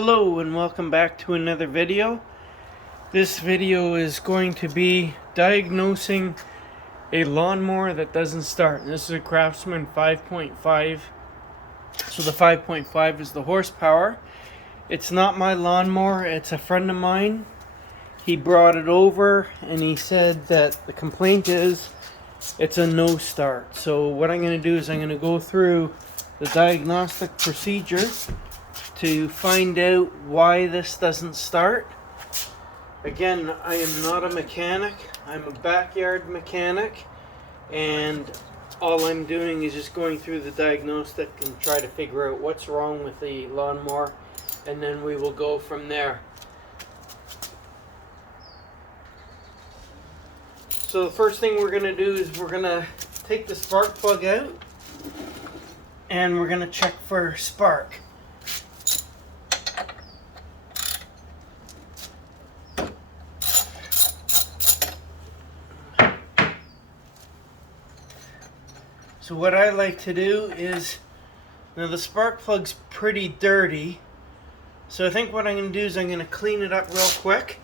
Hello and welcome back to another video. This video is going to be diagnosing a lawnmower that doesn't start. This is a Craftsman 5.5. So the 5.5 is the horsepower. It's not my lawnmower, it's a friend of mine. He brought it over and he said that the complaint is it's a no start. So what I'm going to do is I'm going to go through the diagnostic procedure to find out why this doesn't start. Again, I am not a mechanic. I'm a backyard mechanic, and all I'm doing is just going through the diagnostic and try to figure out what's wrong with the lawnmower, and then we will go from there. So the first thing we're going to do is we're going to take the spark plug out and we're going to check for spark. So what I like to do is, now the spark plug's pretty dirty, so I think what I'm going to do is I'm going to clean it up real quick,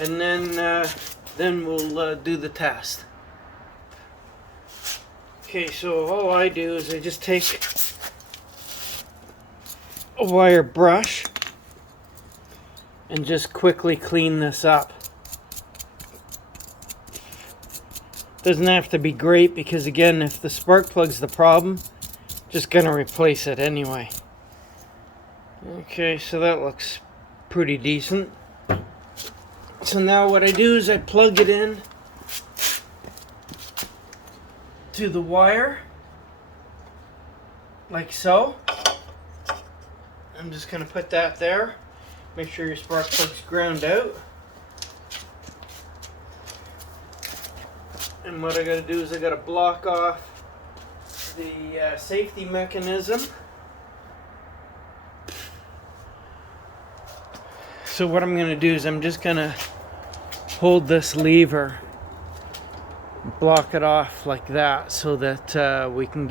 and then we'll do the test. Okay, so all I do is I just take a wire brush and just quickly clean this up. Doesn't have to be great because, again, if the spark plug's the problem, just gonna replace it anyway. Okay, so that looks pretty decent. So now what I do is I plug it in to the wire, like so. I'm just gonna put that there. Make sure your spark plug's ground out. And what I gotta do is I gotta block off the safety mechanism. So what I'm gonna do is I'm just gonna hold this lever, block it off like that, so that we can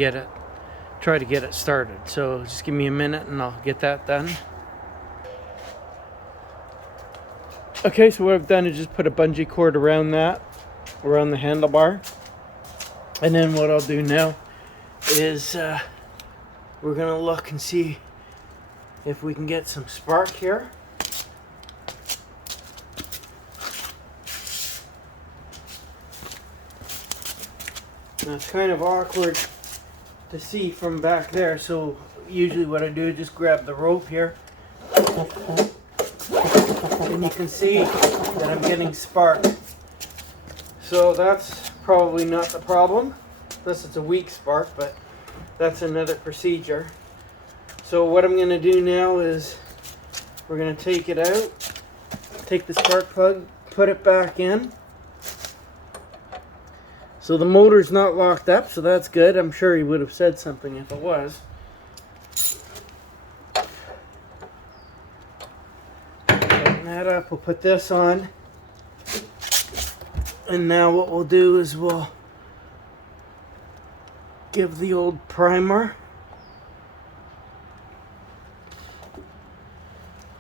try to get it started. So just give me a minute and I'll get that done. Okay, so what I've done is just put a bungee cord around the handlebar, and then what I'll do now is we're gonna look and see if we can get some spark here. Now it's kind of awkward to see from back there, so usually what I do is just grab the rope here, and you can see that I'm getting spark. So that's probably not the problem, unless it's a weak spark, but that's another procedure. So what I'm going to do now is we're going to take it out, take the spark plug, put it back in. So the motor's not locked up, so that's good. I'm sure he would have said something if it was. Open that up, we'll put this on. And now what we'll do is we'll give the old primer.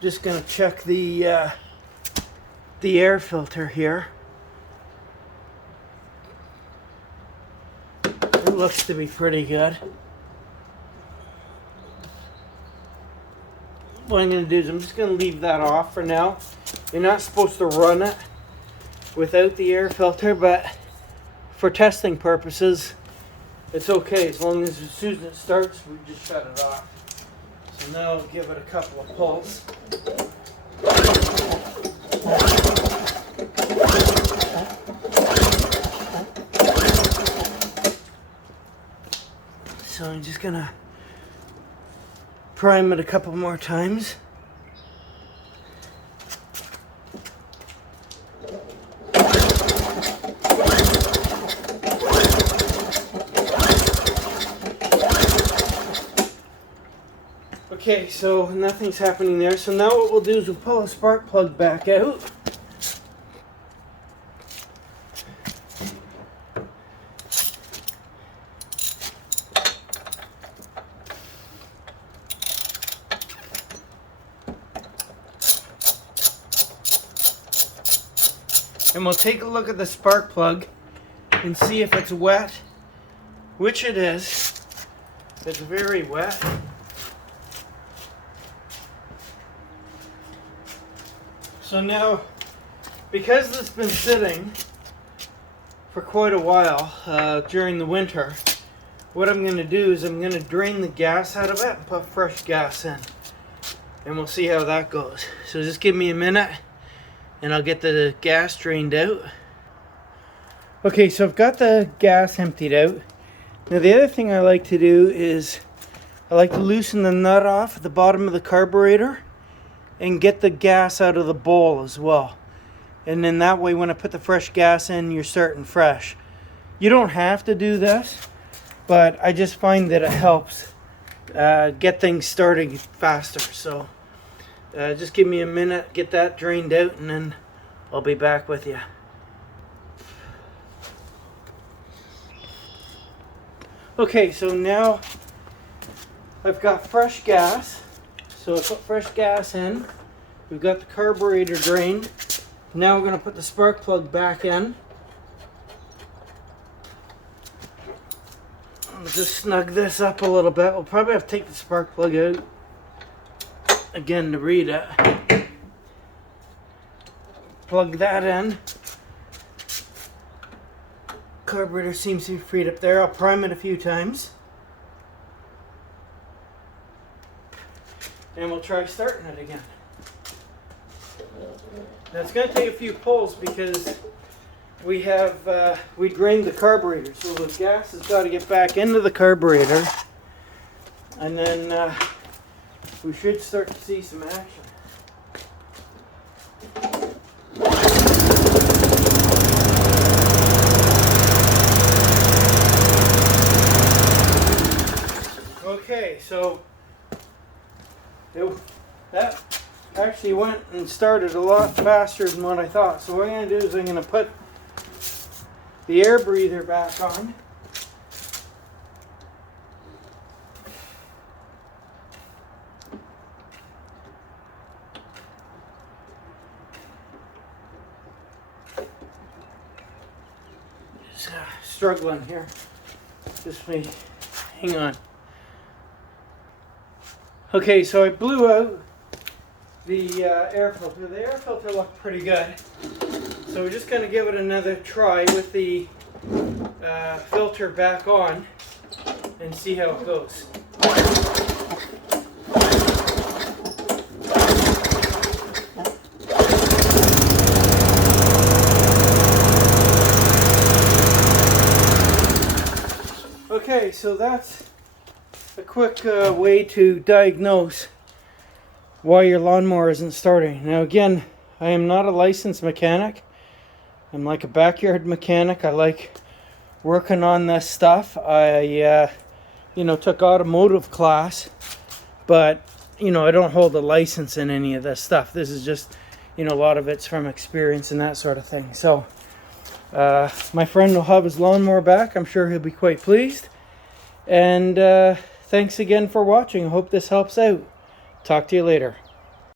Just gonna check the air filter here. It looks to be pretty good. What I'm gonna do is I'm just gonna leave that off for now. You're not supposed to run it without the air filter, but for testing purposes it's okay, as long as soon as it starts we just shut it off. So now I'll give it a couple of pulls. So I'm just gonna prime it a couple more times. Okay, so nothing's happening there. So now what we'll do is we'll pull a spark plug back out. and we'll take a look at the spark plug and see if it's wet, which it is. It's very wet. So now, because it's been sitting for quite a while during the winter, what I'm going to do is I'm going to drain the gas out of it and put fresh gas in. And we'll see how that goes. So just give me a minute and I'll get the gas drained out. Okay, so I've got the gas emptied out. Now the other thing I like to do is I like to loosen the nut off at the bottom of the carburetor and get the gas out of the bowl as well. And then that way when I put the fresh gas in, you're starting fresh. You don't have to do this, but I just find that it helps get things started faster. So just give me a minute, get that drained out, and then I'll be back with you. Okay, so now I've got fresh gas. So I put fresh gas in. We've got the carburetor drained. Now we're going to put the spark plug back in. I'll just snug this up a little bit. We'll probably have to take the spark plug out again to read it. Plug that in. Carburetor seems to be freed up there. I'll prime it a few times. And we'll try starting it again. Now it's going to take a few pulls because we drained the carburetor, so the gas has got to get back into the carburetor, and then we should start to see some action. Okay, so that actually went and started a lot faster than what I thought. So what I'm going to do is I'm going to put the air breather back on. Just struggling here. Just me. Hang on. Okay, so I blew out the air filter. The air filter looked pretty good. So we're just going to give it another try with the filter back on and see how it goes. Okay, so that's a quick way to diagnose why your lawnmower isn't starting. Now again, I am not a licensed mechanic. I'm like a backyard mechanic. I like working on this stuff. I took automotive class, but I don't hold a license in any of this stuff. This is just a lot of it's from experience and that sort of thing. So my friend will have his lawnmower back. I'm sure he'll be quite pleased. And thanks again for watching. I hope this helps out. Talk to you later.